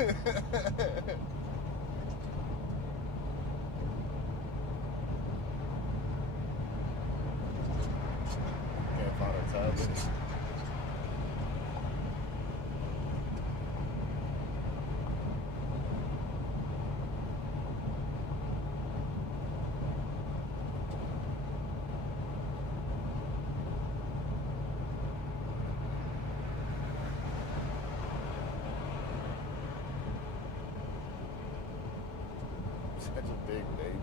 Can't find a tablet. Such a big baby.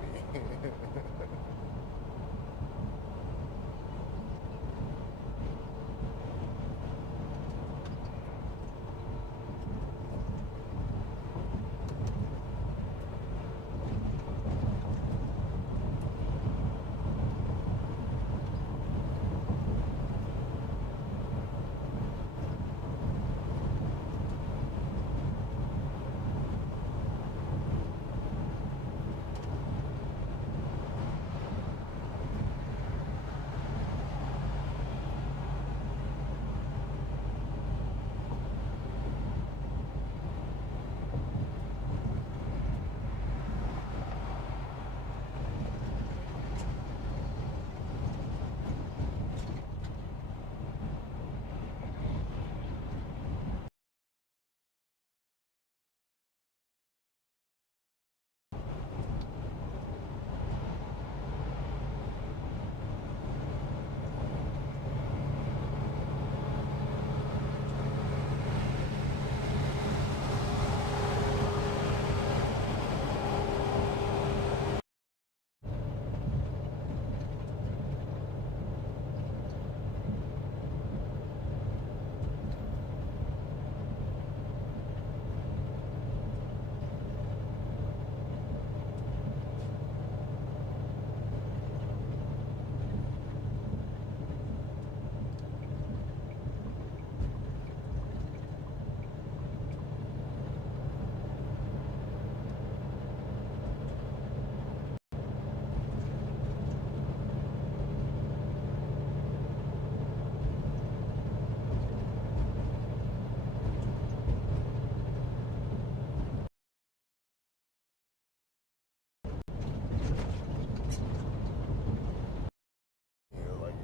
Like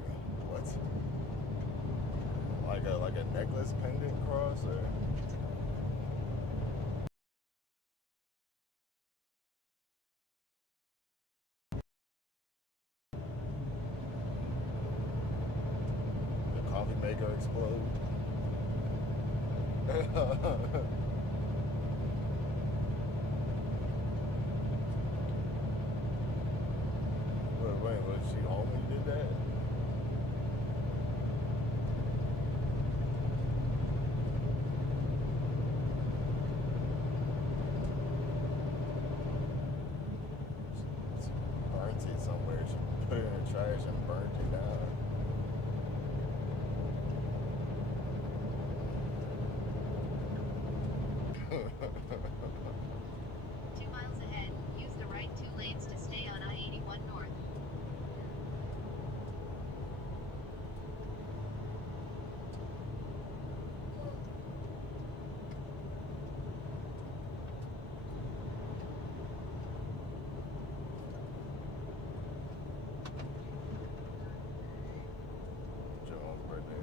what? Like a necklace pendant cross or the coffee maker explode? Wait, was she home when you did that? She burnt it somewhere. She put it in the trash and burnt it down. 2 miles ahead, use the right 2 lanes to stay on I-81 North. Joan's birthday.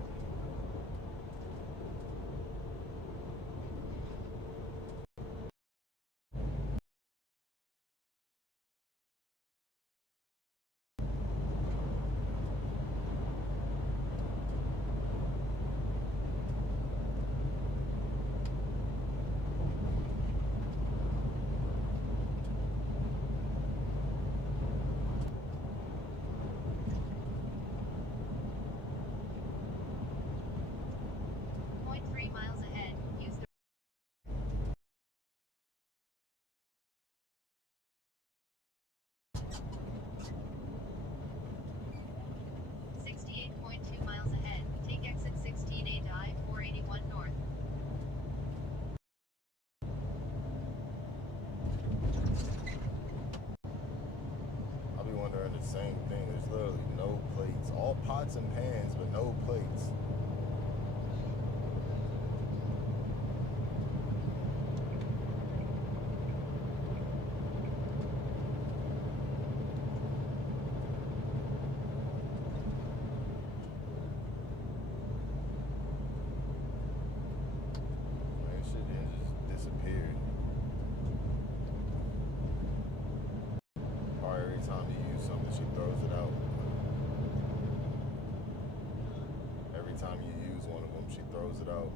Point 3 miles ahead, use the 68.2 miles ahead, take exit 16A to I-481 North. I'll be wondering the same thing. There's literally no plates. All pots and pans, but no plates. she throws it out.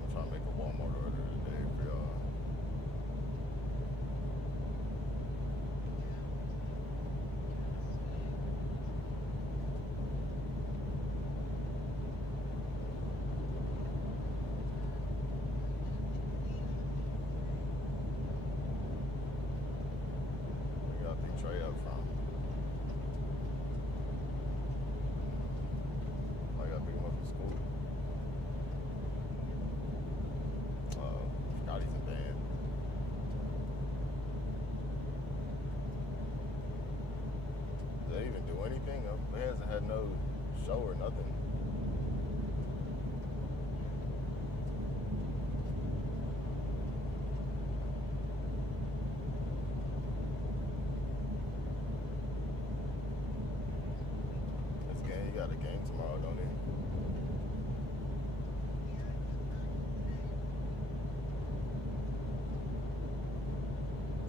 I'm trying to make a Walmart order today for y'all. Where y'all pick Trey up from? I gotta pick him up from school. Forgot he's in band. Did they even do anything? He hasn't had no show or nothing. This game, he got a game tomorrow, don't he?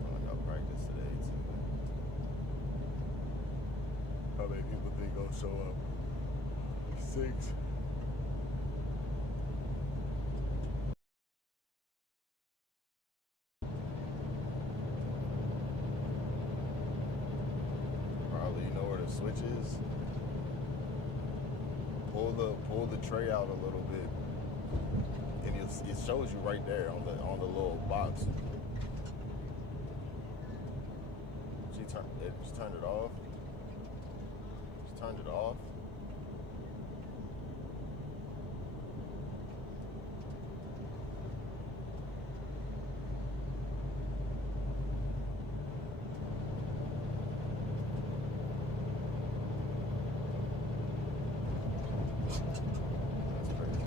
I got practice today too. How many people think gonna show up? 6. Probably, you know where the switch is. Pull the tray out a little bit, and it shows you right there on the little box. She turned it off. She turned it off. That's crazy.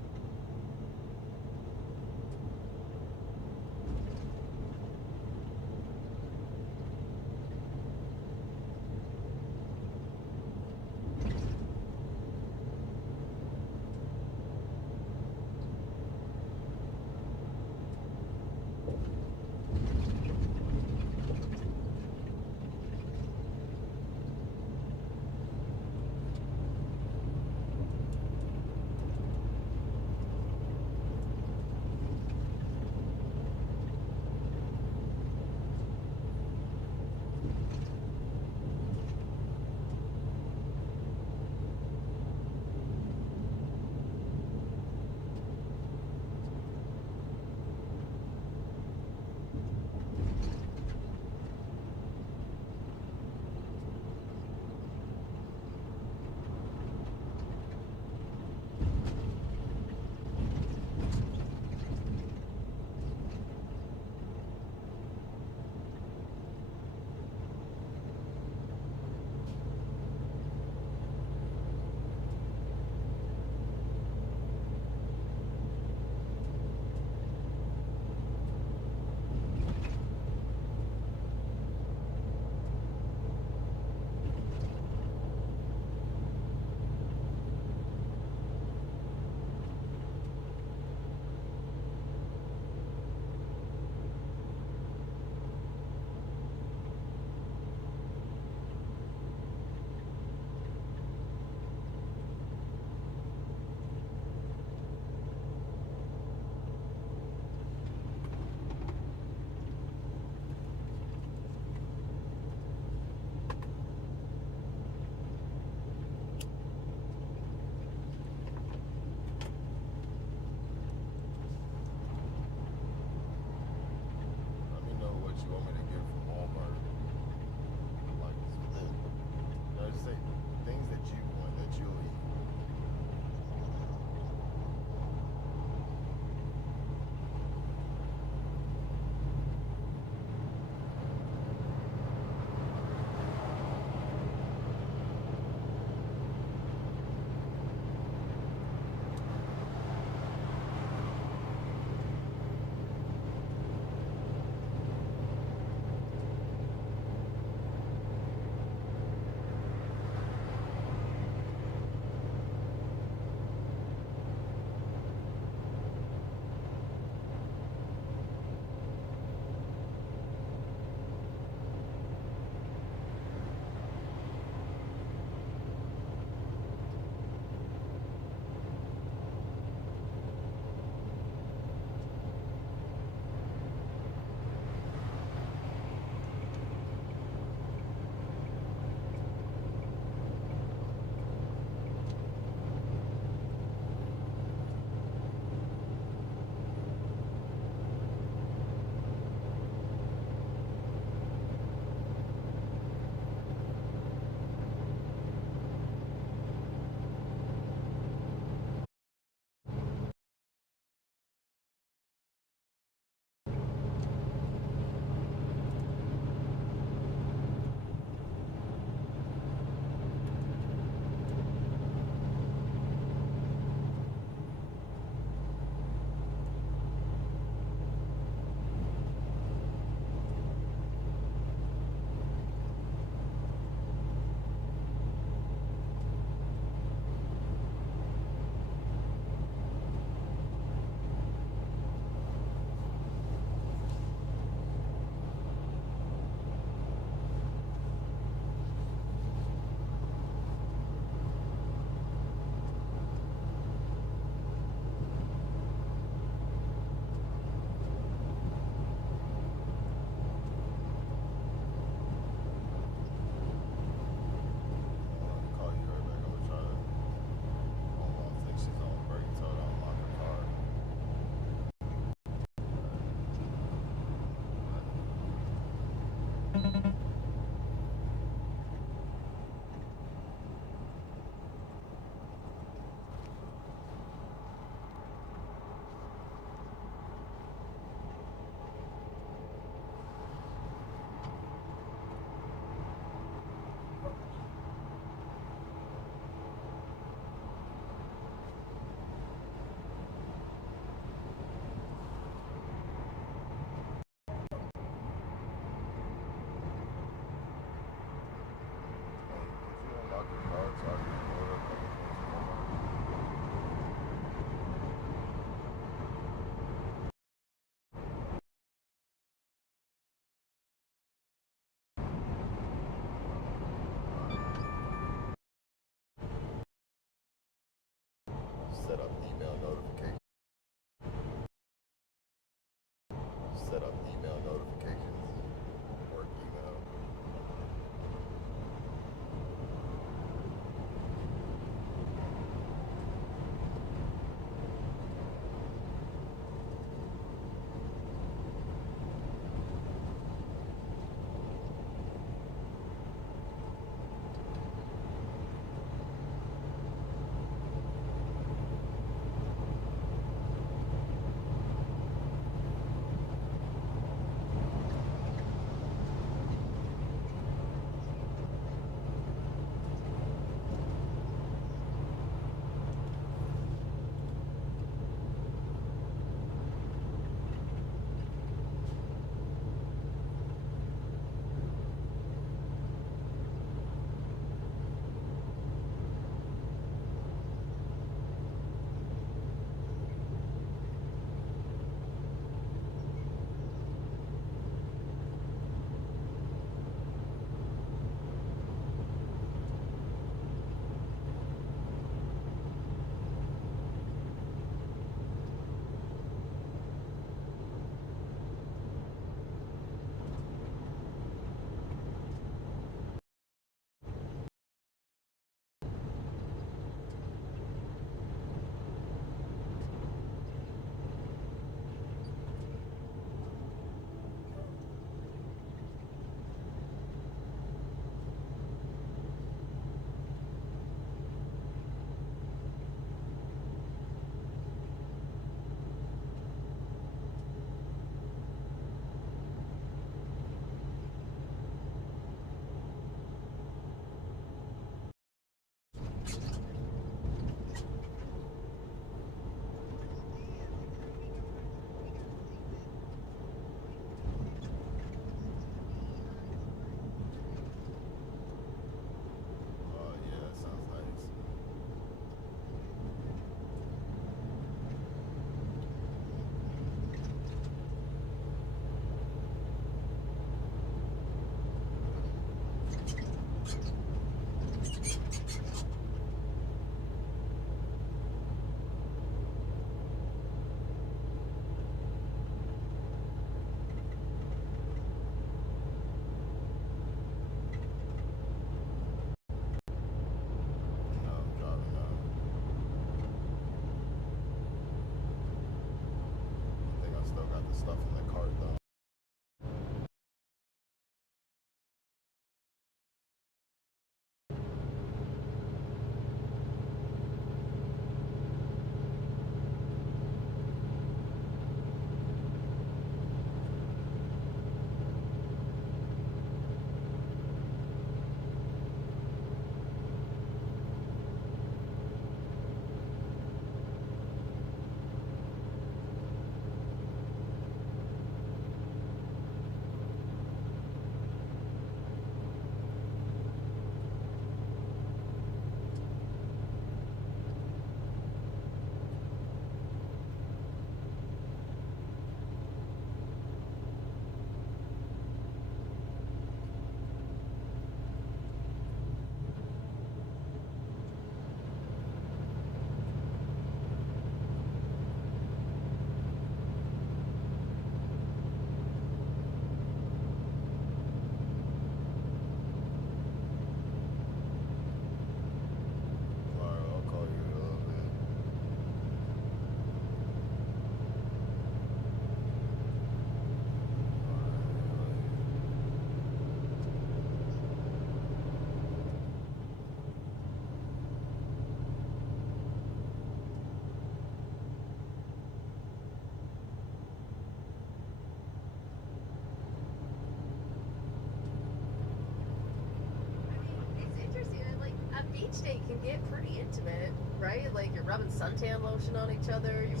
beach date can get pretty intimate, right? Like you're rubbing suntan lotion on each other. You're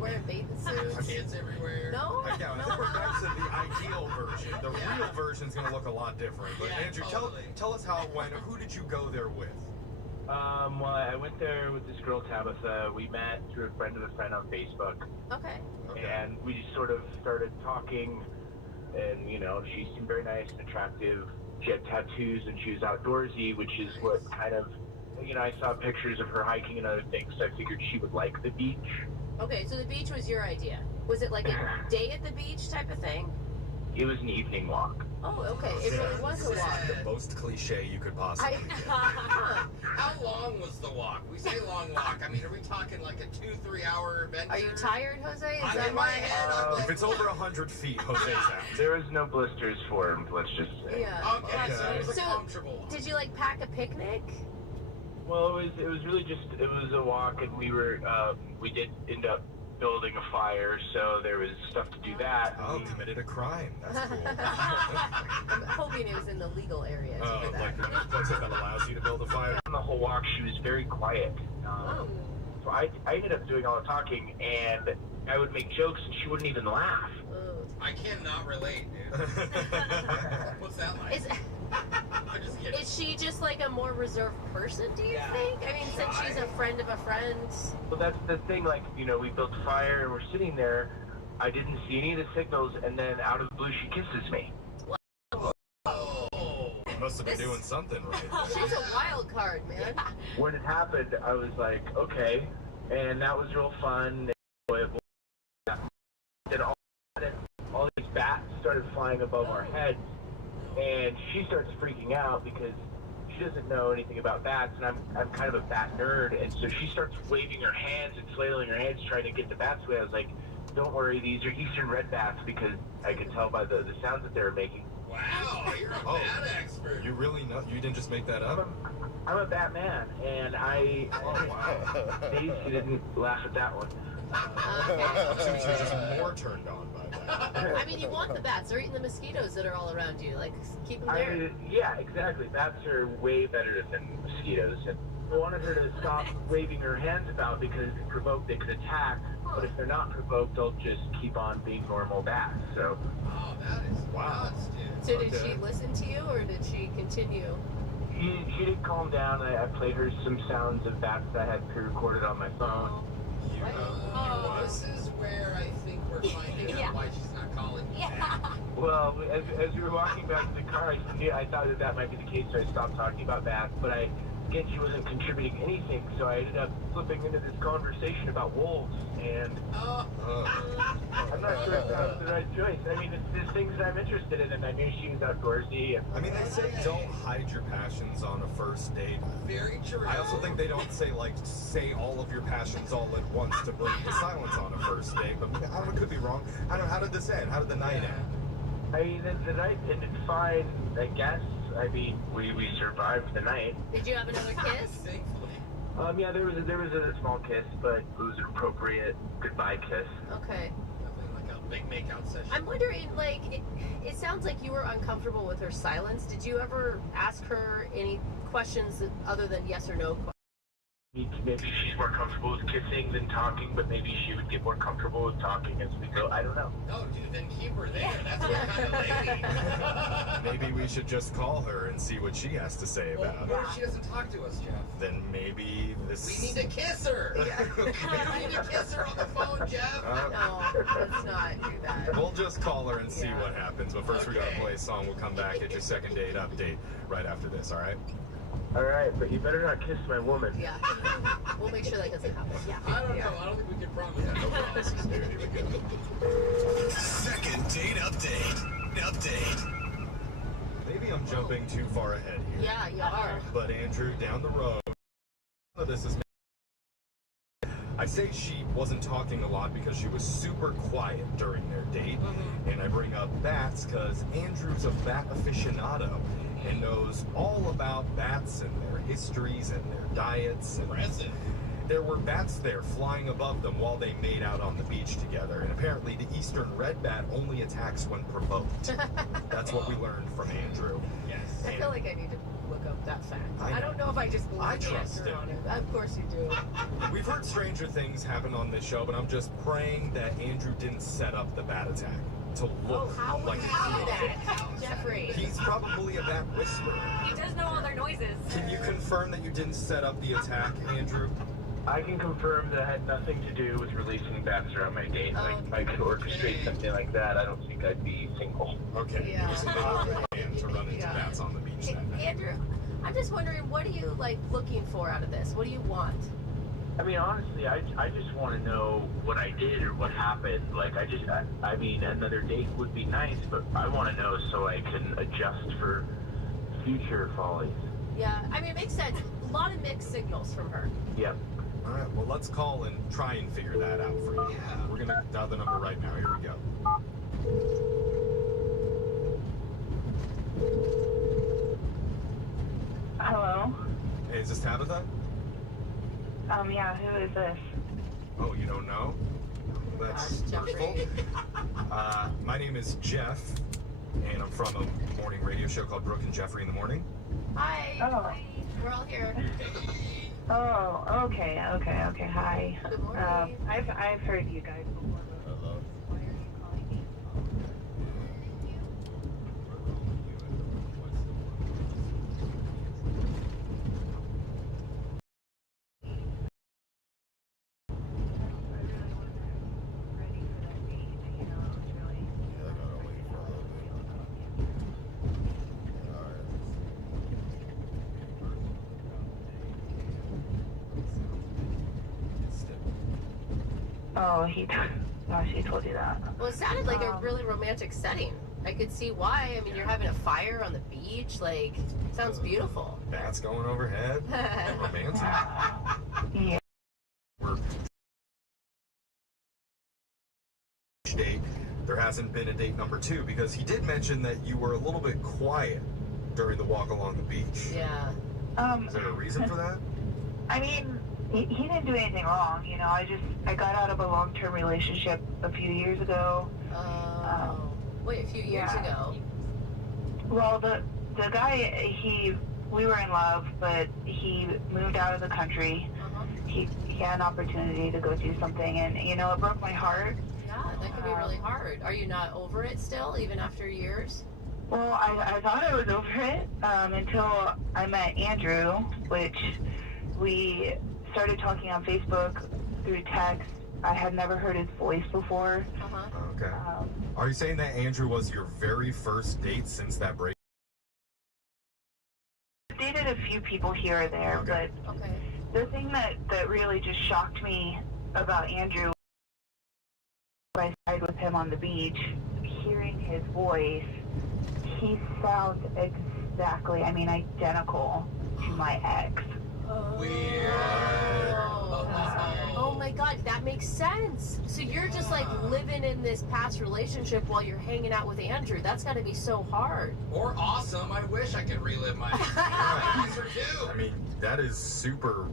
wearing bathing suits. Kids everywhere. No, Yeah, I think we're back to the ideal version. The real version's gonna look a lot different. But Yeah, Andrew, totally. tell us how it went. Who did you go there with? Well, I went there with this girl, Tabitha. We met through a friend of a friend on Facebook, Okay. and we just sort of started talking, and, you know, she seemed very nice and attractive. She had tattoos, and she was outdoorsy, which is what kind of, you know, I saw pictures of her hiking and other things, so I figured she would like the beach. Okay, so the beach was your idea. Was it like a day at the beach type of thing? It was an evening walk. Oh, okay. It really was a walk. The most cliche you could possibly get. How long was the walk? We say long walk. I mean, are we talking like a 2-3 hour adventure? Are you tired, Jose? Is I'm that in my why? head. I'm If like, it's over 100 feet, Jose's out. There was no blisters for him, let's just say. Yeah. okay, so it was a So, comfortable walk. Did you like pack a picnic? Well, it was really just, it was a walk, and we did end up building a fire, so there was stuff to do that. Oh, committed a crime. That's cool. I'm hoping it was in the legal area. to Oh, do that. like the place that allows you to build a fire? On the whole walk, she was very quiet. Oh. So I ended up doing all the talking, and I would make jokes, and she wouldn't even laugh. Oh. I cannot relate, dude. What's that like? I'm just kidding. Is she just like a more reserved person, do you think? I mean, since she's a friend of a friend. Well, that's the thing, like, you know, we built a fire, and we're sitting there. I didn't see any of the signals, and then out of the blue, she kisses me. Oh. You must have been doing something right. She's a wild card, man. When it happened, I was like, okay, and that was real fun. Then all these bats started flying above our heads, and she starts freaking out because she doesn't know anything about bats, and I'm kind of a bat nerd, and so she starts waving her hands and flailing her hands trying to get the bats away. I was like, don't worry, these are eastern red bats, because I could tell by the sounds that they were making. Wow, you're a Oh. bat expert. You really know? You didn't just make that up? I'm a Batman, and Daisy didn't laugh at that one. So you're just more turned on by that. I mean, you want the bats. They're eating the mosquitoes that are all around you. Like, keep them there. Yeah, exactly. Bats are way better than mosquitoes. And I wanted her to stop waving her hands about because if provoked, they could attack. But if they're not provoked, they'll just keep on being normal bats. So Oh, that is Wow. nuts, dude. So did Okay. she listen to you, or did she continue? she did calm down. I played her some sounds of bats that I had pre-recorded on my phone. You What? know, Oh. this is where I think we're finding out Yeah. why she's not calling you back. Well, as we were walking back to the car, I thought that might be the case, so I stopped talking about bats. But again, she wasn't contributing anything, so I ended up flipping into this conversation about wolves, and Oh. I'm not sure if that was the right choice. I mean, it's things that I'm interested in, and I knew she was outdoorsy. And I mean, they say don't hide your passions on a first date. Very true. I also think they don't say, like, say all of your passions all at once to break the silence on a first date. But I don't know, could be wrong. I don't know, how did this end? How did the night end? I mean, the night ended fine, I guess. I mean, we survived the night. Did you have another kiss? Thankfully. Yeah, there was a small kiss, but it was an appropriate goodbye kiss. Okay. Definitely like a big makeout session. I'm wondering, like, it sounds like you were uncomfortable with her silence. Did you ever ask her any questions other than yes or no questions? Maybe she's more comfortable with kissing than talking, but maybe she would get more comfortable with talking as we go. I don't know. No, dude, then keep her there. That's what kind of lady. Maybe we should just call her and see what she has to say Well, about what it. if she doesn't talk to us, Jeff? Then maybe this... We need to kiss her. We need to kiss her on the phone, Jeff. No, let's not do that. We'll just call her and see Yeah. what happens. But first we gotta Okay. play a song. We'll come back at your second date update right after this, alright? All right, but you better not kiss my woman. Yeah. We'll make sure that doesn't happen. Yeah. I don't know. I don't think we can promise that. No promises, dude. Here we go. Second date update. Maybe I'm jumping too far ahead here. Yeah, you are. But Andrew, down the road, this is... I say she wasn't talking a lot because she was super quiet during their date. And I bring up bats because Andrew's a bat aficionado and knows all about bats and their histories and their diets. And Impressive. there were bats there flying above them while they made out on the beach together. And apparently the eastern red bat only attacks when provoked. That's what we learned from Andrew. Yes. I feel like I need to look up that fact. I I don't know if I just believe I trust Andrew him. on it. Of course you do. We've heard stranger things happen on this show, but I'm just praying that Andrew didn't set up the bat attack to look How would like you a do hero. that, Jeffrey? He's probably a bat whisperer. He does know all their noises. Can you confirm that you didn't set up the attack, Andrew? I can confirm that it had nothing to do with releasing bats around my date. Like, if I could orchestrate something like that, I don't think I'd be single. Okay. Yeah. It was not a plan to run into bats on the beach Hey, that night. Andrew, I'm just wondering, what are you like looking for out of this? What do you want? I mean, honestly, I just want to know what I did or what happened. Like, I mean, another date would be nice, but I want to know so I can adjust for future follies. Yeah, I mean, it makes sense. A lot of mixed signals from her. Yep. All right, well, let's call and try and figure that out for you. We're going to dial the number right now. Here we go. Hello? Hey, is this Tabitha? Yeah, who is this? Oh, you don't know? That's Jeffrey. hurtful. My name is Jeff, and I'm from a morning radio show called Brooke and Jeffrey in the Morning. Hi. Oh. We're all here. Oh, okay, hi. Good morning. I've heard you guys before. Hello. Why are you calling me? I really wasn't ready for that date, you know, it was really... Yeah, I gotta wait for a little bit. Alright. Oh, she told you that. Well, it sounded like a really romantic setting. I could see why. I mean, you're having a fire on the beach. Like, sounds beautiful. Bats going overhead. Romantic. Yeah. We're date. There hasn't been a date number 2 because he did mention that you were a little bit quiet during the walk along the beach. Yeah. Is there a reason for that? I mean, he didn't do anything wrong, you know. I got out of a long-term relationship a few years ago. Oh. Wait, a few years yeah. ago. Well, the guy, we were in love, but he moved out of the country. Uh-huh. He had an opportunity to go do something, and, you know, it broke my heart. Yeah, that could be really hard. Are you not over it still, even after years? Well, I thought I was over it until I met Andrew, which we started talking on Facebook through text. I had never heard his voice before. Uh-huh. Okay. Are you saying that Andrew was your very first date since that break? I've dated a few people here or there, Okay. but Okay. the thing that really just shocked me about Andrew, I stayed with him on the beach, hearing his voice, he sounds exactly, I mean, identical to my ex. Weird. Oh my god, that makes sense. So you're just like living in this past relationship while you're hanging out with Andrew. That's gotta be so hard. Or awesome. I wish I could relive my experience or I two. mean, that is super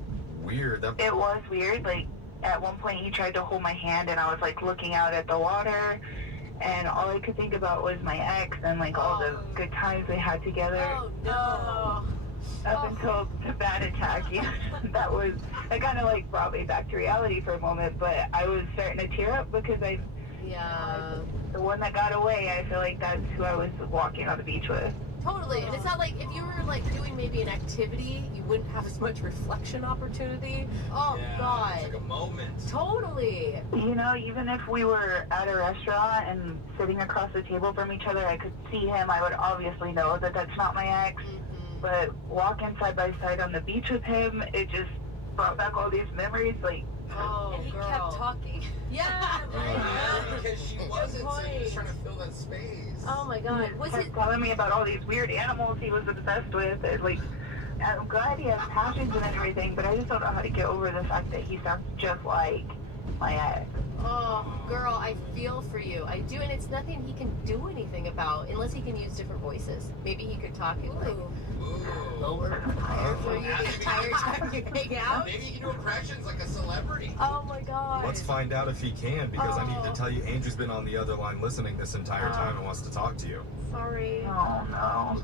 weird. That, It was weird, like, at one point he tried to hold my hand and I was like looking out at the water and all I could think about was my ex and like all the good times we had together. Oh no. Up until the bat attack, yeah, that kind of like brought me back to reality for a moment, but I was starting to tear up because Yeah. the one that got away, I feel like that's who I was walking on the beach with. Totally. And it's not like if you were like doing maybe an activity, you wouldn't have as much reflection opportunity. Oh Yeah, god. It's like a moment. Totally. You know, even if we were at a restaurant and sitting across the table from each other, I could see him, I would obviously know that that's not my ex. But walking side by side on the beach with him, it just brought back all these memories. Like, Oh, And he girl. kept talking. Yeah. Yeah, because she wasn't, so he was point. trying to fill that space. Oh my god. Was kept it? telling me about all these weird animals he was obsessed with. And, like, I'm glad he has passions and everything, but I just don't know how to get over the fact that he sounds just like my ex. Oh, girl, I feel for you. I do, and it's nothing he can do anything about unless he can use different voices. Maybe he could talk in like Lower higher for you the entire time you hang out? Maybe you can do impressions like a celebrity. Oh my god. Let's find out if he can, because I need to tell you, Andrew's been on the other line listening this entire time and wants to talk to you. Sorry. Oh no.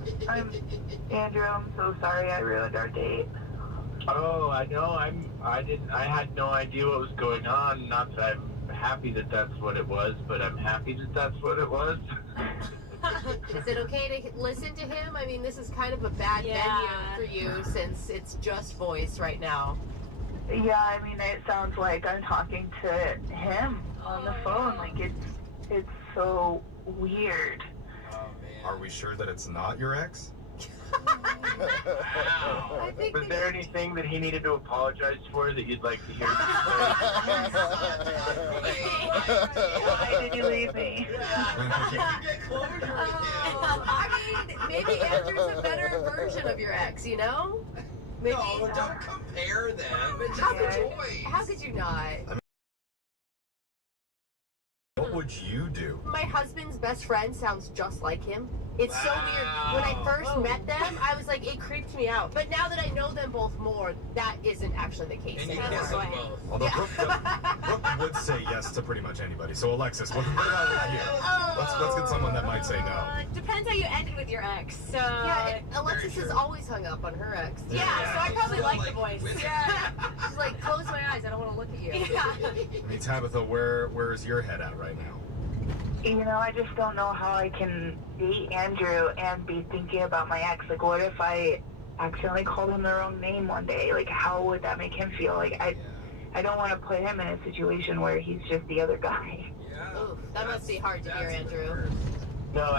Andrew, I'm so sorry I ruined our date. Oh, I know. I had no idea what was going on. Not that I'm happy that that's what it was, but I'm happy that that's what it was. Is it okay to listen to him? I mean, this is kind of a bad venue for you since it's just voice right now. Yeah, I mean, it sounds like I'm talking to him on the phone. Like, it's so weird. Oh man. Are we sure that it's not your ex? Wow. I think Was there anything that he needed to apologize for that you'd like to hear? Why did you leave me? You can get closure with him. I mean, maybe Andrew's a better version of your ex, you know? Maybe. No, don't compare them. It's How just could a you? choice. How could you not? What would you do? My husband's best friend sounds just like him. It's so weird. When I first met them, I was like, it creeped me out. But now that I know them both more, that isn't actually the case And you anymore. kiss them both. Although Brooke would say yes to pretty much anybody. So Alexis, what about with you? Let's get someone that might say no. Depends how you ended with your ex. So Yeah, Alexis Very is true. always hung up on her ex. yeah, so I probably Still, like the voice. with- Yeah. She's like, close my eyes. I don't want to look at you. Yeah. I mean, Tabitha, where is your head at right now? You know, I just don't know how I can date Andrew and be thinking about my ex. Like, what if I accidentally called him the wrong name one day? Like, how would that make him feel? Like, I don't want to put him in a situation where he's just the other guy. Yeah. Oof, that must be hard to hear, That's the Andrew. worst. No,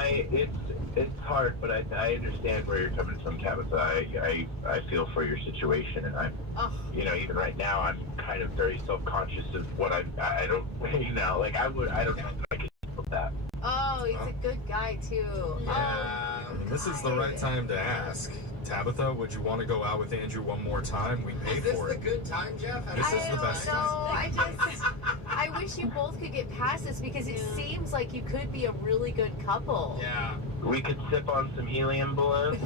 it's hard, but I understand where you're coming from, Tabitha. I feel for your situation, and I'm, Oh, you know, even right now, I'm kind of very self-conscious of what I don't, you know, like I don't know that I could deal with that. oh, he's a good guy too. Yeah. I mean, this is the right time to ask. Tabitha, would you want to go out with Andrew one more time? We pay Is this for the it. good time, Jeff? How This does is I the don't best know. time. I wish you both could get past this because it seems like you could be a really good couple. Yeah. We could sip on some helium balloons.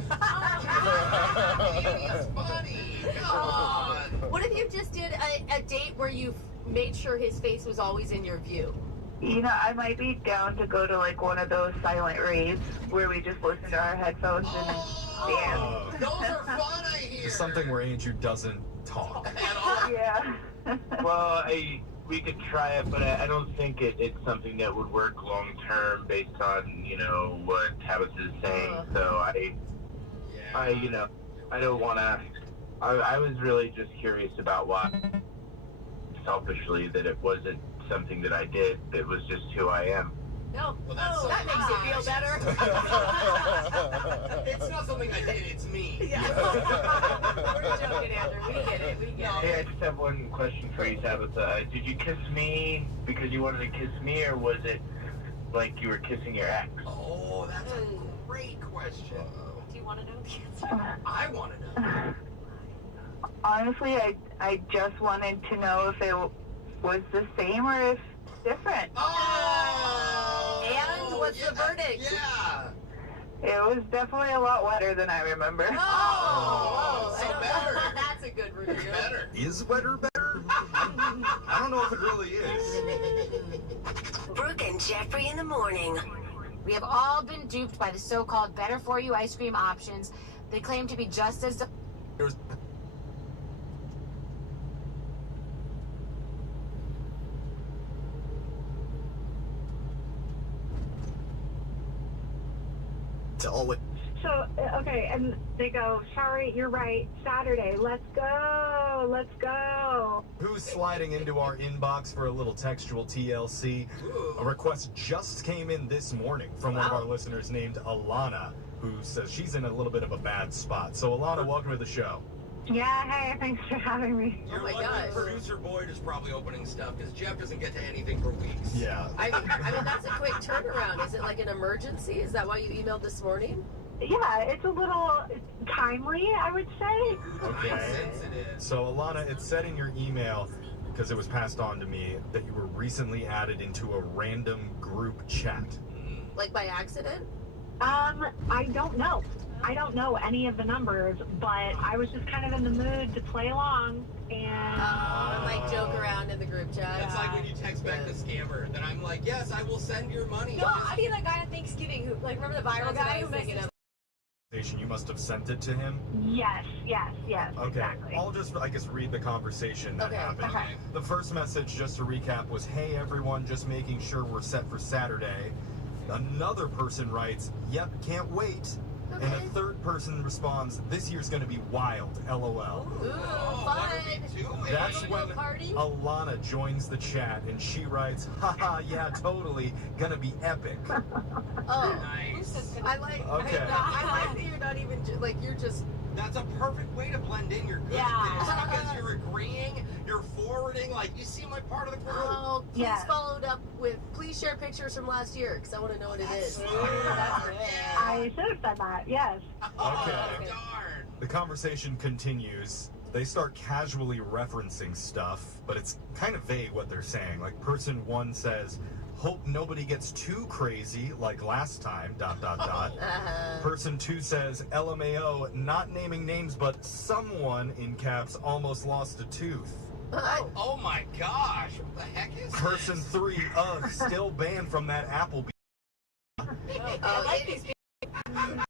He's funny. Come on. What if you just did a date where you made sure his face was always in your view? You know, I might be down to go to, like, one of those silent raves where we just listen to our headphones and dance. Oh, those are fun, I hear. Just something where Andrew doesn't talk. At all. Yeah. Well, we could try it, but I don't think it's something that would work long term based on, you know, what Tabitha is saying. So I you know, I don't want to. I was really just curious about why, selfishly, that it wasn't something that I did. It was just who I am. No. Well, that's That makes you feel better. It's not something I did, it's me. Yeah. We're joking, Andrew. We get it. We get Hey, it. I just have one question for you, Tabitha. Did you kiss me because you wanted to kiss me, or was it like you were kissing your ex? Oh, that's a great question. Do you want to know the answer? I want to know. Honestly, I just wanted to know if it was the same or if different. Oh! And what's the verdict? Yeah. It was definitely a lot wetter than I remember. Oh, so I don't better. know. That's a good review. It's better. Is wetter better? I don't know if it really is. Brooke and Jeffrey in the morning. We have all been duped by the so-called better for you ice cream options. They claim to be just as So, okay, and they go, sorry, you're right, Saturday, let's go. Who's sliding into our inbox for a little textual TLC? A request just came in this morning from one of our listeners named Alana, who says she's in a little bit of a bad spot. So Alana, welcome to the show. Yeah, hey, thanks for having me. Your my lucky gosh. producer Boyd is probably opening stuff because Jeff doesn't get to anything for weeks. Yeah. I mean, that's a quick turnaround. Is it like an emergency? Is that why you emailed this morning? Yeah, it's a little timely, I would say. Okay. Sensitive. So Alana, it said in your email, because it was passed on to me, that you were recently added into a random group chat. Like by accident? I don't know. I don't know any of the numbers, but I was just kind of in the mood to play along and like joke around in the group chat. It's like when you text back the scammer, then I'm like, yes, I will send your money. No, I mean that guy at Thanksgiving who, like, remember the viral guy who messaged. You must have sent it to him? yes, Okay. exactly. I'll just, I guess, read the conversation that happened. Okay. The first message, just to recap, was, hey everyone, just making sure we're set for Saturday. Another person writes, yep, can't wait. Okay. And a third person responds, this year's gonna be wild, LOL. Ooh, Oh, fun. what are we doing? That's Gonna go when party? Alana joins the chat and she writes, haha, yeah, totally, gonna be epic. Oh, Nice. I like. Okay. I like that you're not even like you're just. That's a perfect way to blend in. You're good Yeah. at this because you're agreeing, you're forwarding, like, you see my part of the group. Oh, please Yeah. followed up with. Please share pictures from last year because I want to know what it is. Smart. Yeah. I should have said that, yes. Oh, Okay. darn. The conversation continues. They start casually referencing stuff, but it's kind of vague what they're saying. Like, person one says, hope nobody gets too crazy like last time, ... Person two says, LMAO, not naming names, but someone, in caps, almost lost a tooth. Oh my gosh, what the heck is Person this? three, still banned from that Applebee's. I like these people.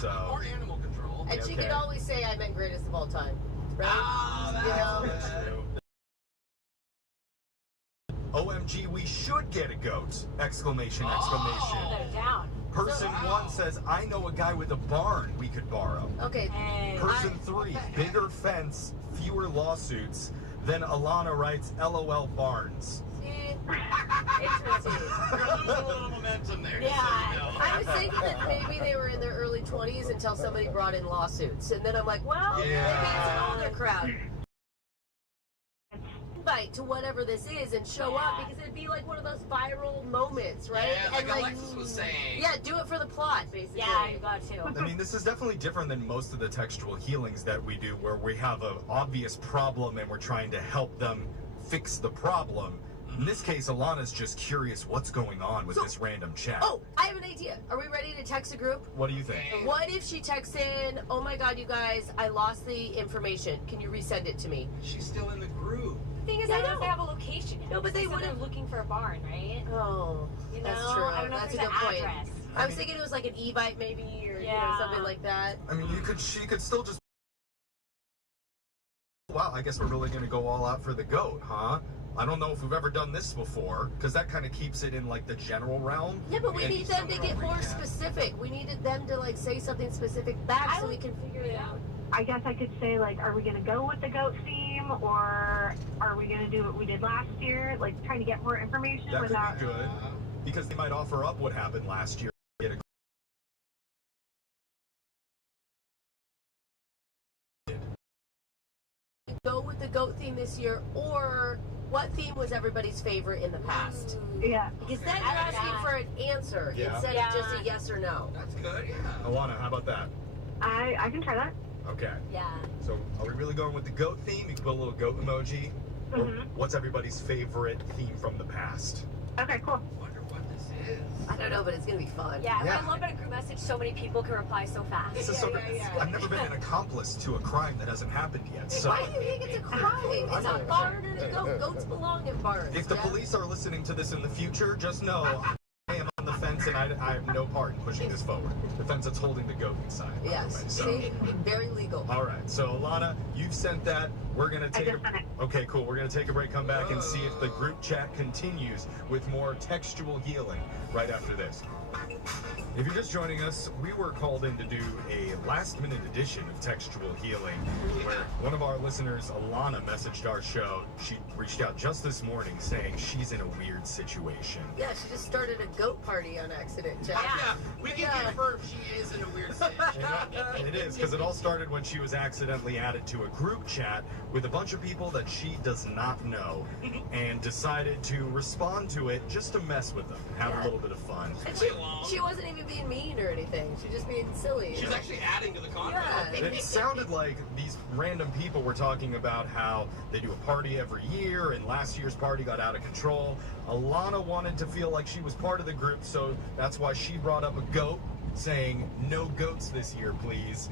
So, Or animal control. And she Okay. could always say I meant greatest of all time, right? Oh, that's You know? good. OMG, we should get a goat! Exclamation, exclamation. Put it down. Person one says, I know a guy with a barn we could borrow. Okay. Hey. Person three, bigger fence, fewer lawsuits. Then Alana writes, LOL Barnes. See, Interesting. You're losing a little momentum there. Yeah. Just so you know. I was thinking that maybe they were in their early 20s until somebody brought in lawsuits, and then I'm like, well, maybe it's an older crowd. Invite to whatever this is and show up because it'd be like one of those viral moments, right? Yeah, and like Alexis was saying. Yeah, do it for the plot, basically. Yeah, you got to. I mean, this is definitely different than most of the textual healings that we do, where we have an obvious problem and we're trying to help them fix the problem. In this case, Alana's just curious what's going on with this random chat. Oh, I have an idea. Are we ready to text a group? What do you think? What if she texts in, oh my god, you guys, I lost the information. Can you resend it to me? She's still in the group. The thing is, Yeah, I I don't know if know. they have a location. No, but they said they're would've- looking for a barn, right? Oh, You know, that's true. I don't know That's if a there's good an point. address. I was thinking it was like an e-bike maybe, or you know, Yeah. something like that. I mean, she could still just. Wow, I guess we're really gonna go all out for the goat, huh? I don't know if we've ever done this before, because that kind of keeps it in like the general realm. Yeah, but we Yeah, need just them to some get more recap. specific. We needed them to like say something specific back I so we would- can figure it out. I guess I could say, like, are we going to go with the goat theme, or are we going to do what we did last year, like trying to get more information That without... could be good, because they might offer up what happened last year. Get a Go with the goat theme this year, or what theme was everybody's favorite in the past? Yeah. Because then I you're like asking that. for an answer Yeah. instead of just a yes or no. That's good, yeah. Alana, how about that? I can try that. Okay. Yeah. So, are we really going with the goat theme? You can put a little goat emoji. Or Mhm. what's everybody's favorite theme from the past? Okay, cool. Wonder what this is. I don't know, but it's gonna be fun. Yeah, Yeah. I love in a group message so many people can reply so fast. This is I've never been an accomplice to a crime that hasn't happened yet. So, Why do you think it's a crime? It's a barn and a goat. Goats belong in barns. if the Jeff. police are listening to this in the future, just know I am on the fence and I have no part in pushing this forward. The fence that's holding the goat inside. by the Yes. way. So, See? Very legal. all right. So, Alana, you've sent that. We're gonna I take just sent it. Okay, cool. We're going to take a break, come back, and see if the group chat continues with more textual healing right after this. If you're just joining us, we were called in to do a last-minute edition of Textual Healing, where one of our listeners, Alana, messaged our show. She reached out just this morning saying she's in a weird situation. Yeah, she just started a goat party on accident, Jeff. Yeah, we can Yeah. confirm she is in a weird situation. And it is, because it all started when she was accidentally added to a group chat with a bunch of people that she does not know, and decided to respond to it just to mess with them, have a little bit of fun. And Play along. she wasn't even being mean or anything. She was just being silly. She's actually adding to the convo. Yeah. It sounded like these random people were talking about how they do a party every year, and last year's party got out of control. Alana wanted to feel like she was part of the group, so that's why she brought up a goat. saying no goats this year, please.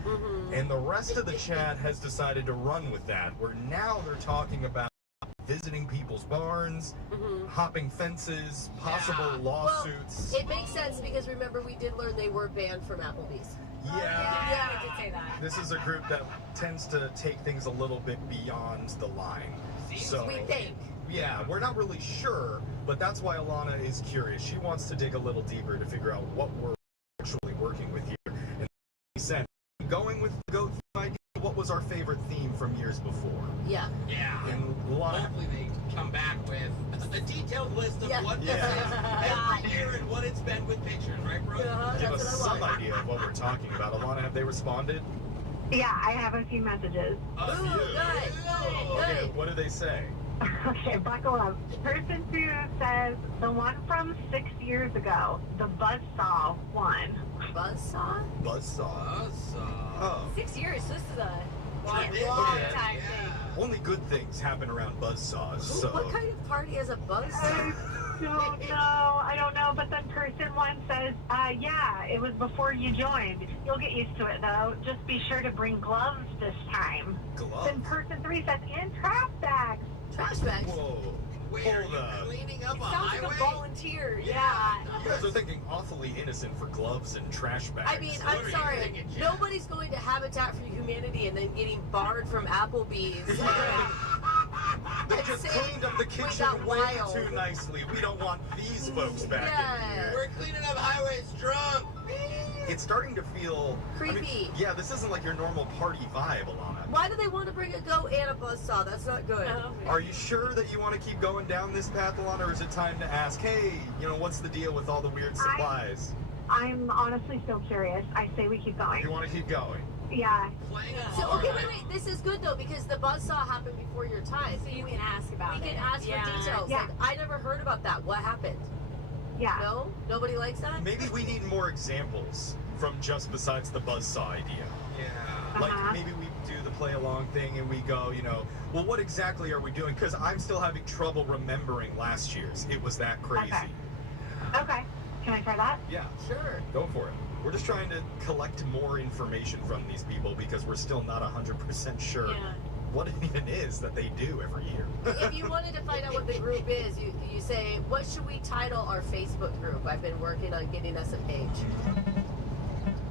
And the rest of the chat has decided to run with that, where now they're talking about visiting people's barns, hopping fences, possible lawsuits. Well, it makes sense because remember we did learn they were banned from Applebee's. Yeah, I did say that. This is a group that tends to take things a little bit beyond the line. So We think. yeah, we're not really sure, but that's why Alana is curious. She wants to dig a little deeper to figure out what we're actually working with here. And he said, going with the goat theme idea, what was our favorite theme from years before? Yeah. Yeah. And Alana, Hopefully they come back with a detailed list of what this is every year and what it's been with pictures, right, bro? give us some idea of what we're talking about. Alana, have they responded? Yeah, I have a few messages. A few. Good. Okay, what do they say? Okay, buckle up. Person 2 says the one from 6 years ago, the buzzsaw one. Buzzsaw? Buzzsaw. Oh. 6 years. So this is a Long long Yeah. time thing. Only good things happen around buzzsaws, so... What kind of party has a buzzsaw? I don't know, but then person 1 says, yeah, it was before you joined. You'll get used to it though. Just be sure to bring gloves this time. Gloves? Then person 3 says, and trash bags. Trash bags. Whoa. Wait, are Hold you up. cleaning up a Sounds like a highway? volunteer. Yeah. You guys are thinking awfully innocent for gloves and trash bags. I mean, What I'm are you sorry. thinking, Jack? Nobody's going to Habitat for Humanity and then getting barred from Applebee's. They and just say, cleaned up the "We kitchen got way wild." too nicely. We don't want these folks back Yeah. in here. We're cleaning up highways drunk. It's starting to feel... I mean, Creepy. yeah, this isn't like your normal party vibe, Alana. Why do they want to bring a goat and a buzzsaw? That's not good. Are you sure that you want to keep going down this path, Alana, or is it time to ask, hey, you know, what's the deal with all the weird supplies? I'm honestly still curious. I say we keep going. You want to keep going? Yeah. Playing So, hard. okay, wait. This is good, though, because the buzzsaw happened before your time. So you can ask about We it. can ask for details. Yeah. Like, I never heard about that. What happened? Yeah. No? Nobody likes that? Maybe we need more examples from just besides the buzzsaw idea. Yeah. Like, maybe we do the play along thing and we go, you know, well, what exactly are we doing? Because I'm still having trouble remembering last year's. It was that crazy. Okay. Can I try that? Yeah, Sure. go for it. We're just trying to collect more information from these people because we're still not 100% sure what it even is that they do every year. If you wanted to find out what the group is, you say, what should we title our Facebook group? I've been working on getting us a page.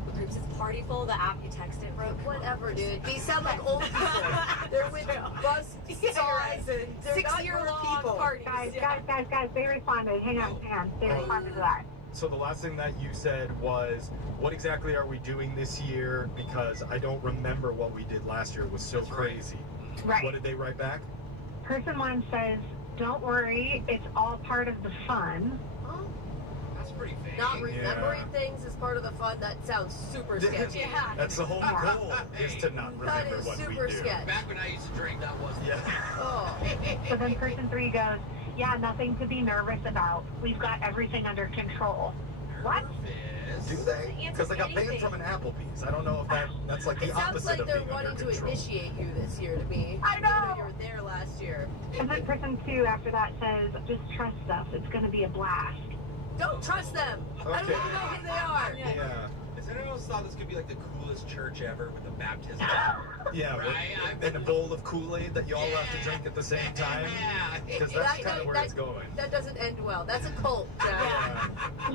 The group says Partyful, the app you text it, bro. Whatever, dude. These sound like old people. They're with buzz saws and they're not your Six-year-long people. parties. Guys, they responded. Hang on. They responded to that. So the last thing that you said was, what exactly are we doing this year? Because I don't remember what we did last year. It was so crazy. Right. What did they write back? Person 1 says, don't worry, it's all part of the fun. Oh, That's pretty vague. not remembering things is part of the fun. That sounds super sketchy. Yeah. That's the whole goal, is to not That remember is what we super do. sketch. Back when I used to drink, that wasn't. Yeah. Oh. So then person 3 goes, yeah, nothing to be nervous about. We've got everything under control. What? Do they? Because I got banned from an Applebee's. I don't know if that's like the It sounds opposite like of they're being wanting under to control. initiate you this year to me. I know. Even though you were there last year. And then person 2 after that says, just trust us. It's going to be a blast. Don't trust them. I don't Okay. even know who they are. Yeah. Has anyone else thought this could be like the coolest church ever with the baptism? Yeah, Right, and a bowl of Kool-Aid that you all have to drink at the same time. Because that's kind of where it's going. That doesn't end well. That's a cult. Jack.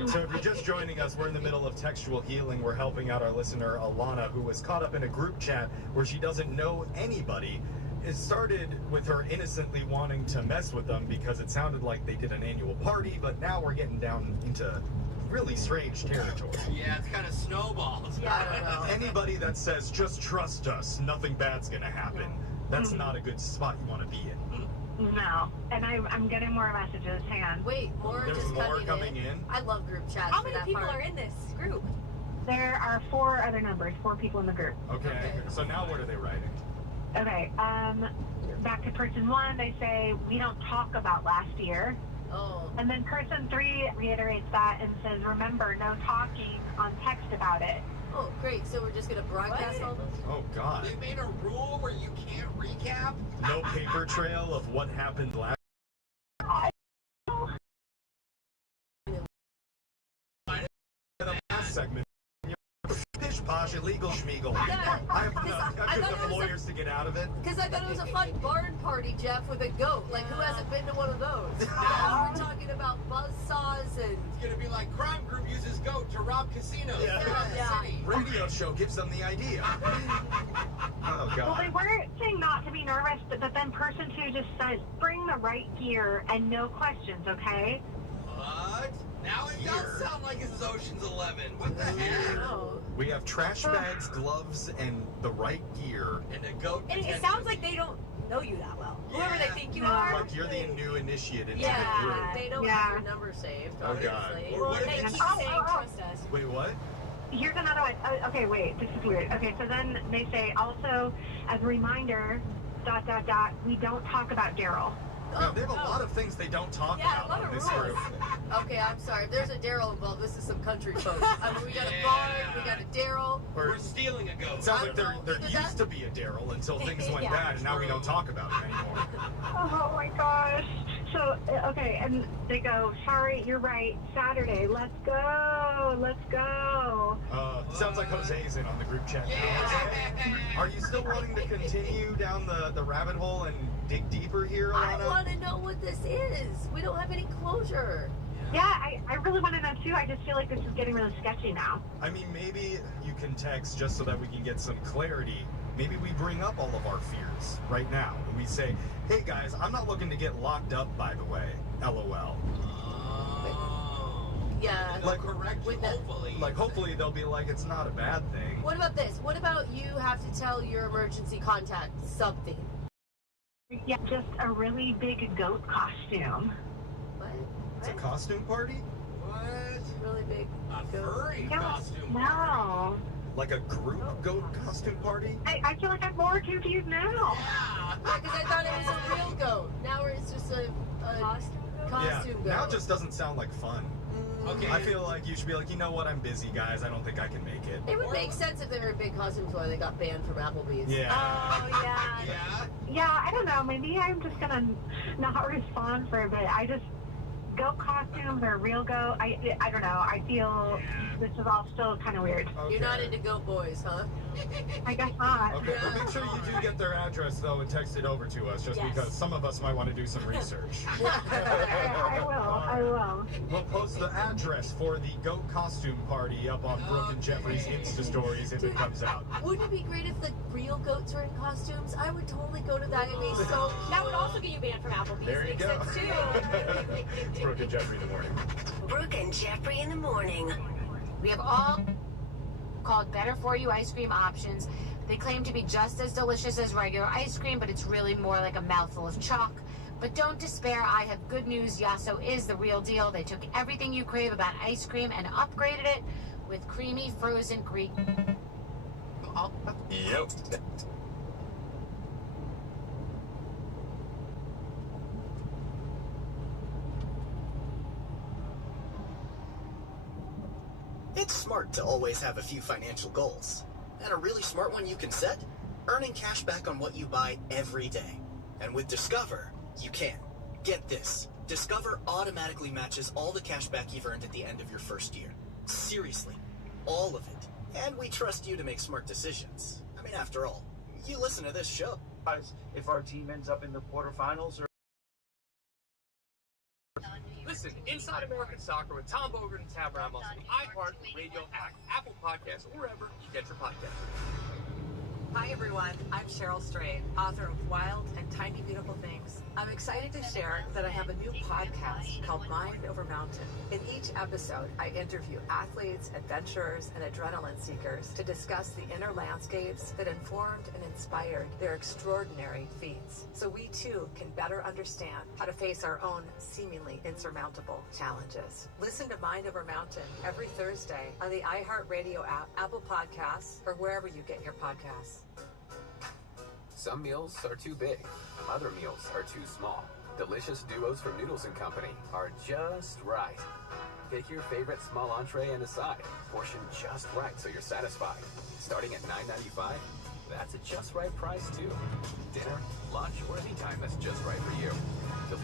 So if you're just joining us, we're in the middle of textual healing. We're helping out our listener, Alana, who was caught up in a group chat where she doesn't know anybody. It started with her innocently wanting to mess with them because it sounded like they did an annual party, but now we're getting down into really strange territory. Yeah, it's kind of snowballed. I don't know. Anybody that says, just trust us, nothing bad's gonna happen, that's not a good spot you want to be in. No. And I'm getting more messages. Hang on. Wait, more There's just more coming in? I love group chats. How for many that people part. are in this group? There are 4 other numbers, 4 people in the group. Okay, so now what are they writing? Okay, back to person 1, they say, we don't talk about last year. Oh. And then person 3 reiterates that and says, remember, no talking on text about it. Oh, great. So we're just going to broadcast all those? Oh, God. They made a rule where you can't recap. No paper trail of what happened last. The last segment, posh illegal schmeagle. Yeah. I have I enough thought it was lawyers to get out of it. Because I thought it was a fun barn party, Jeff, with a goat. Like, who hasn't been to one of those? Now we're talking about buzzsaws and... It's gonna be like crime group uses goat to rob casinos Yeah. around the city. Radio show gives them the idea. Oh, Well, they God. weren't saying not to be nervous, but then person 2 just says, bring the right gear and no questions, okay? What? Now it Here. does sound like this is Ocean's 11. What the heck? Oh. We have trash bags, gloves, and the right gear. And a goat. And it detective. sounds like they don't know you that well. Whoever Yeah. they think you are. Like you're the new initiate into the Yeah, group. they don't Yeah. have your number saved, Oh, God. obviously. Or what if they it's- keep saying, trust us. Wait, what? Here's another one. Okay, wait, this is weird. Okay, so then they say, also, as a reminder, ... we don't talk about Daryl. No, they have a lot of things they don't talk Yeah, a about lot on of this rules. group. Okay, I'm sorry. If there's a Daryl involved, this is some country folk. I mean, we got a barn, we got a Daryl. We're stealing a goat. It sounds like there Either used that- to be a Daryl until things went Yeah. bad, and now we don't talk about it anymore. Oh my gosh. So, okay, and they go, sorry, you're right, Saturday, let's go, let's go. Sounds like Jose's in on the group chat now. Yeah. Are you still wanting to continue down the rabbit hole and dig deeper here, I Alana? want to know what this is. We don't have any closure. Yeah, I really want to know too. I just feel like this is getting really sketchy now. I mean, maybe you can text just so that we can get some clarity. Maybe we bring up all of our fears right now. And we say, hey guys, I'm not looking to get locked up, by the way. LOL. Oh. Yeah. And they'll correct you, With the- hopefully. Like, hopefully they'll be like, it's not a bad thing. What about this? What about you have to tell your emergency contact something? Yeah, just a really big goat costume. What? It's a What? costume party? What? Really big. A goat. furry Yeah, costume. no. Like a group goat costume party? I feel like I'm more confused now. Yeah. Because I thought it was a real goat. Now it's just a costume goat. Costume goat. Now it just doesn't sound like fun. Okay. I feel like you should be like, you know what, I'm busy, guys. I don't think I can make it. It would make sense if they were big costumes why they got banned from Applebee's. Yeah. Oh yeah. Yeah. Yeah, I don't know. Maybe I'm just gonna not respond for a bit. I just goat costumes or real goat. I don't know. I feel this is all still kind of weird. Okay. You're not into goat boys, huh? I guess not. Okay, but make sure you do get their address, though, and text it over to us, just Yes. because some of us might want to do some research. I will. We'll post the address for the goat costume party up on Brooke and Jeffrey's Insta stories if it comes out. Wouldn't it be great if the real goats were in costumes? I would totally go to that. It'd be so. That would also get you banned from Applebee's. There you Makes go. sense, too. It's Brooke and Jeffrey in the morning. Brooke and Jeffrey in the morning. We have all called Better For You ice cream options. They claim to be just as delicious as regular ice cream, but it's really more like a mouthful of chalk. But don't despair, I have good news. Yasso is the real deal. They took everything you crave about ice cream and upgraded it with creamy frozen Greek. Yep. It's smart to always have a few financial goals. And a really smart one you can set? Earning cash back on what you buy every day. And with Discover, you can. Get this. Discover automatically matches all the cash back you've earned at the end of your first year. Seriously. All of it. And we trust you to make smart decisions. I mean, after all, you listen to this show. If our team ends up in the quarterfinals or Listen, Inside American Soccer with Tom Bogert and Tab Ramos on iHeart Radio app, Apple Podcasts, or wherever you get your podcasts. Hi everyone, I'm Cheryl Strayed, author of Wild and Tiny Beautiful Things. I'm excited to share that I have a new podcast called Mind Over Mountain. In each episode, I interview athletes, adventurers, and adrenaline seekers to discuss the inner landscapes that informed and inspired their extraordinary feats. So we too can better understand how to face our own seemingly insurmountable challenges. Listen to Mind Over Mountain every Thursday on the iHeartRadio app, Apple Podcasts, or wherever you get your podcasts. Some meals are too big, other meals are too small. Delicious duos from Noodles & Company are just right. Pick your favorite small entree and a side, portioned just right so you're satisfied. Starting at $9.95, that's a just right price too. Dinner, lunch, or any time that's just right for you.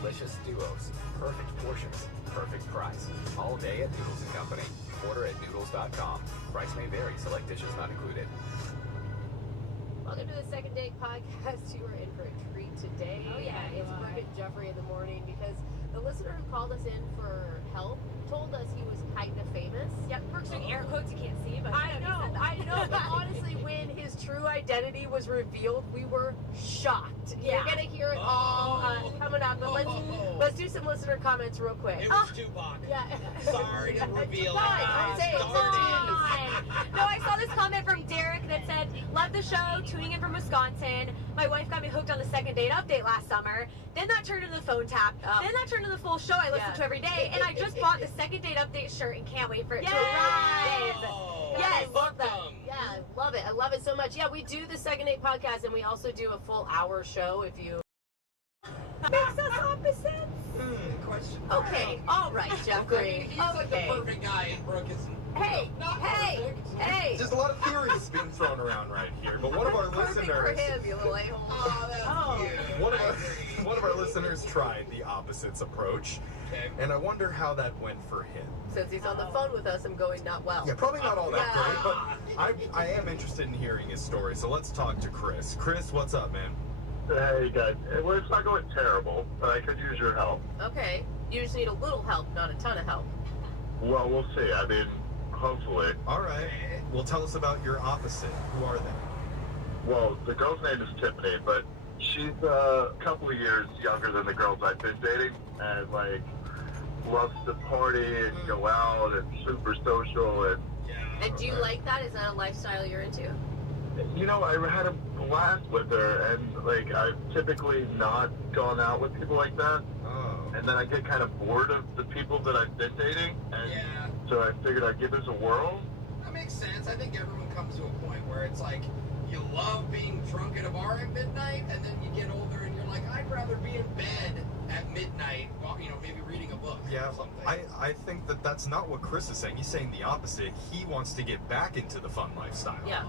delicious duos, perfect portions, perfect price. All day at Noodles & Company. Order at noodles.com. Price may vary. Select dishes not included. Welcome to the Second Date Podcast. You are in for a treat today. Oh, yeah, It's you are. Brooke and Jeffrey in the morning because the listener who called us in for help told us he was kind of famous. Yep, Brooke's doing air quotes you can't see, but I know, but honestly, when his true identity was revealed, we were shocked. Yeah. You're gonna hear it all coming up, but let's do some listener comments real quick. It was Tupac. Yeah. Sorry to reveal it. Fine, say it. No, I saw this comment from Derek that said, love the show, tuning in from Wisconsin. My wife got me hooked on the Second Date update last summer. Then that turned into the phone tap. Then that turned into the full show I listen to every day. And I just bought the Second Date update shirt and can't wait for it to arrive. Yes, love that. Yeah, I love it. I love it so much. Yeah, we do the Second Date podcast, and we also do a full hour show if you makes us opposites. Question. Okay, all right, Jeffrey. He's like the perfect guy, and Brooke is Hey, not hey, perfect. hey. There's a lot of theories being thrown around right here, but one of our Perfect for listeners, him, you little a-hole. Oh, that's cute. one of our listeners tried the opposites approach, and I wonder how that went for him. Since he's on the phone with us, I'm going not well. Yeah, probably not all that great, but I am interested in hearing his story, so let's talk to Chris. Chris, what's up, man? Hey guys, well, it's not going terrible, but I could use your help. Okay, you just need a little help, not a ton of help. Well, we'll see. I mean, hopefully. All right. Well, tell us about your opposite. Who are they? Well, the girl's name is Tiffany, but she's a couple of years younger than the girls I've been dating, and like loves to party and go out and super social and. And do you like that? Is that a lifestyle you're into? You know, I had a blast with her, and like I've typically not gone out with people like that. Oh. And then I get kind of bored of the people that I've been dating, and so I figured I'd give this a whirl. That makes sense. I think everyone comes to a point where it's like you love being drunk at a bar at midnight, and then you get older and you're like, I'd rather be in bed at midnight while, you know, maybe reading a book Yeah, or something. I think that's not what Chris is saying. He's saying the opposite. He wants to get back into the fun lifestyle. Yeah.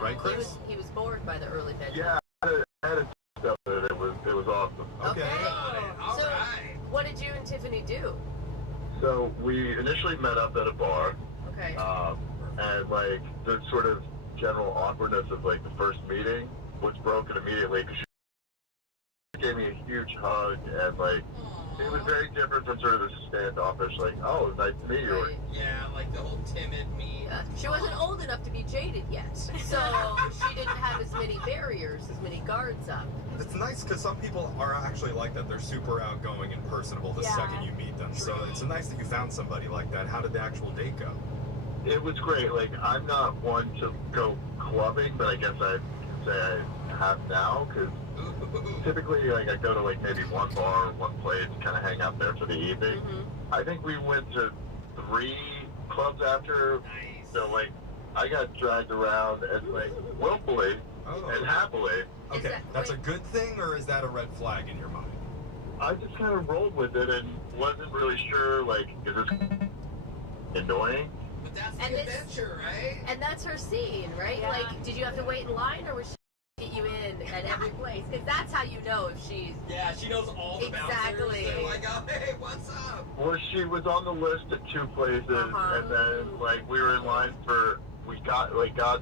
Right, Chris? He was bored by the early bed. Yeah, I had a stuff that it was awesome. Okay. All So, right. what did you and Tiffany do? So we initially met up at a bar, Okay. and like the sort of general awkwardness of like the first meeting was broken immediately because she gave me a huge hug, and like it was very different from sort of the standoffish, like, oh, nice to meet you. Right. Yeah, like the whole timid me. She wasn't old enough to be jaded yet, so she didn't have as many barriers, as many guards up. It's nice because some people are actually like that. They're super outgoing and personable the second you meet them. So it's nice that you found somebody like that. How did the actual date go? It was great. Like, I'm not one to go clubbing, but I guess I can say I have now, because typically, like, I go to, like, maybe one bar or one place, kind of hang out there for the evening. I think we went to 3 clubs after, so, like, I got dragged around and, like, willfully and happily. Okay, that's a good thing, or is that a red flag in your mind? I just kind of rolled with it and wasn't really sure, like, is this annoying? But that's And the this- adventure, right? And that's her scene, right? Yeah. Like, did you have to wait in line, or was she get you in at every place? Because that's how you know if she's... Yeah, she knows all the Exactly. bouncers. They're like, oh, hey, what's up? Well, she was on the list at 2 places, and then, like, we were in line for... We got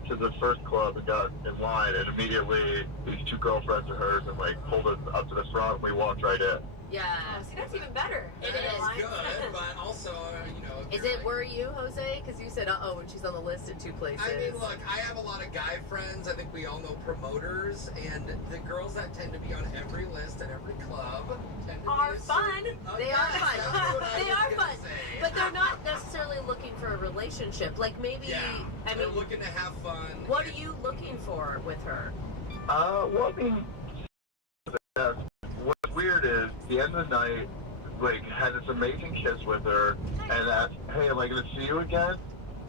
to the first club and got in line, and immediately these 2 girlfriends of hers and like pulled us up to the front. And we walked right in. Yeah. Oh, see, that's even better. It That is. is good, but also, you know... if Is you're it, like- were you, Jose? Because you said, uh-oh, when she's on the list at 2 places. I mean, look, I have a lot of guy friends. I think we all know promoters, and the girls that tend to be on every list at every club tend to Are be a fun. certain- They yes, are fun. that's what I They was are gonna fun. say. But they're not necessarily looking for a relationship. Like, maybe... Yeah, I they're mean, looking to have fun. what are you looking for with her? Well, I mean, what's weird is the end of the night, like, had this amazing kiss with her, and asked, "Hey, am I gonna see you again?"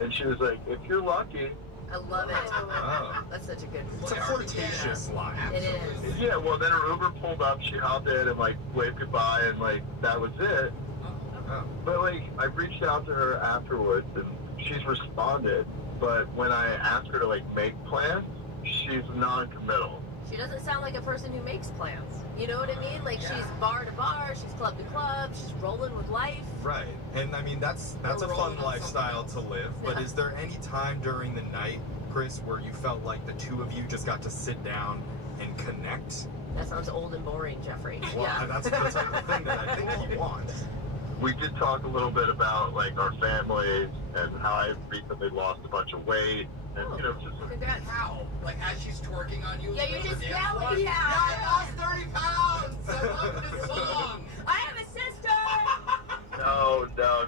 And she was like, "If you're lucky." I love it. Oh. That's such a good... It's a flirtatious line. It is. Yeah, well, then her Uber pulled up, she hopped in and, like, waved goodbye, and, like, that was it. Oh. But, like, I reached out to her afterwards, and she's responded, but when I asked her to, like, make plans, she's non-committal. She doesn't sound like a person who makes plans. You know what I mean? Like she's bar to bar, she's club to club, she's rolling with life. Right. And I mean, that's a fun lifestyle to live. But is there any time during the night, Chris, where you felt like the two of you just got to sit down and connect? That sounds old and boring, Jeffrey. Well, that's the type of thing that I think he wants. We did talk a little bit about like our families and how I recently lost a bunch of weight, and you know, just Congrats. How? Like as she's twerking on you? Yeah, you're on the just dance yelling. floor? Yeah. I lost 30 pounds. I love this song. I have a sister.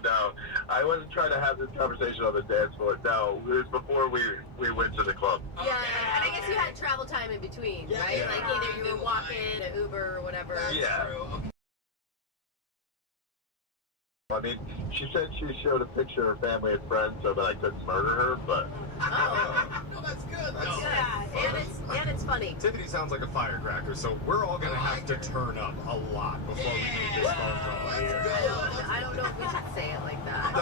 no. I wasn't trying to have this conversation on the dance floor. No, it was before we went to the club. Yeah, and I guess you had travel time in between, right? Yeah. Like either you were walking, an Uber, or whatever. Yeah. I mean, she said she showed a picture of her family and friends so that I couldn't murder her, but... No, that's good. though. Yeah, and it's funny. Tiffany sounds like a firecracker, so we're all gonna have to turn up a lot before we make this phone call here. I don't know if we should say it like that.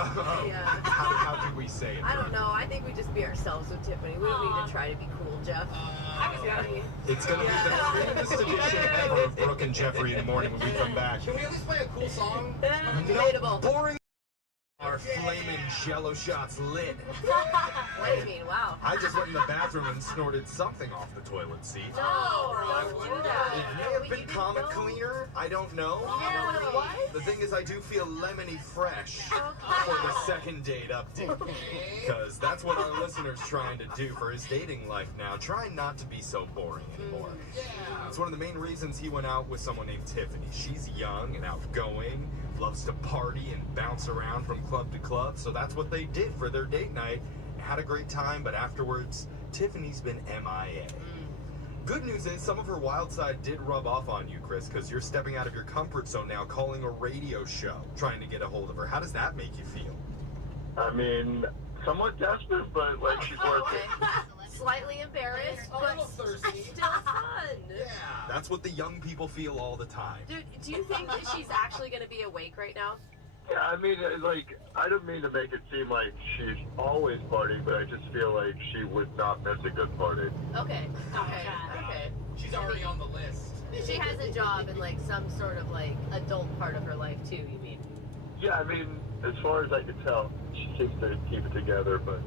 Yeah. How do we say it? I don't know. I think we just be ourselves with Tiffany. We don't need to try to be cool, Jeff. It's gonna be the cleanest edition ever of Brooke and Jeffrey in the morning when we come back. Can we at least play a cool song? Debatable. Boring. Our flaming Jello shots lit. What do you mean? Wow. I just went in the bathroom and snorted something off the toilet seat. No, don't do that. It may have been Comet Cleaner. I don't know. You know what it was? The thing is, I do feel lemony fresh for the second date update. Because that's what our listener's trying to do for his dating life now. Trying not to be so boring anymore. It's one of the main reasons he went out with someone named Tiffany. She's young and outgoing, loves to party and bounce around from club to club. So that's what they did for their date night. Had a great time, but afterwards, Tiffany's been MIA. Good news is some of her wild side did rub off on you, Chris, because you're stepping out of your comfort zone now, calling a radio show, trying to get a hold of her. How does that make you feel? I mean, somewhat desperate, but like she's worth it. Slightly embarrassed, but still fun. That's what the young people feel all the time. Dude, do you think that she's actually going to be awake right now? Yeah, I mean, like, I don't mean to make it seem like she's always partying, but I just feel like she would not miss a good party. Okay. She's already on the list. She has a job in like some sort of like adult part of her life too, you mean? Yeah, I mean, as far as I can tell, she seems to keep it together, but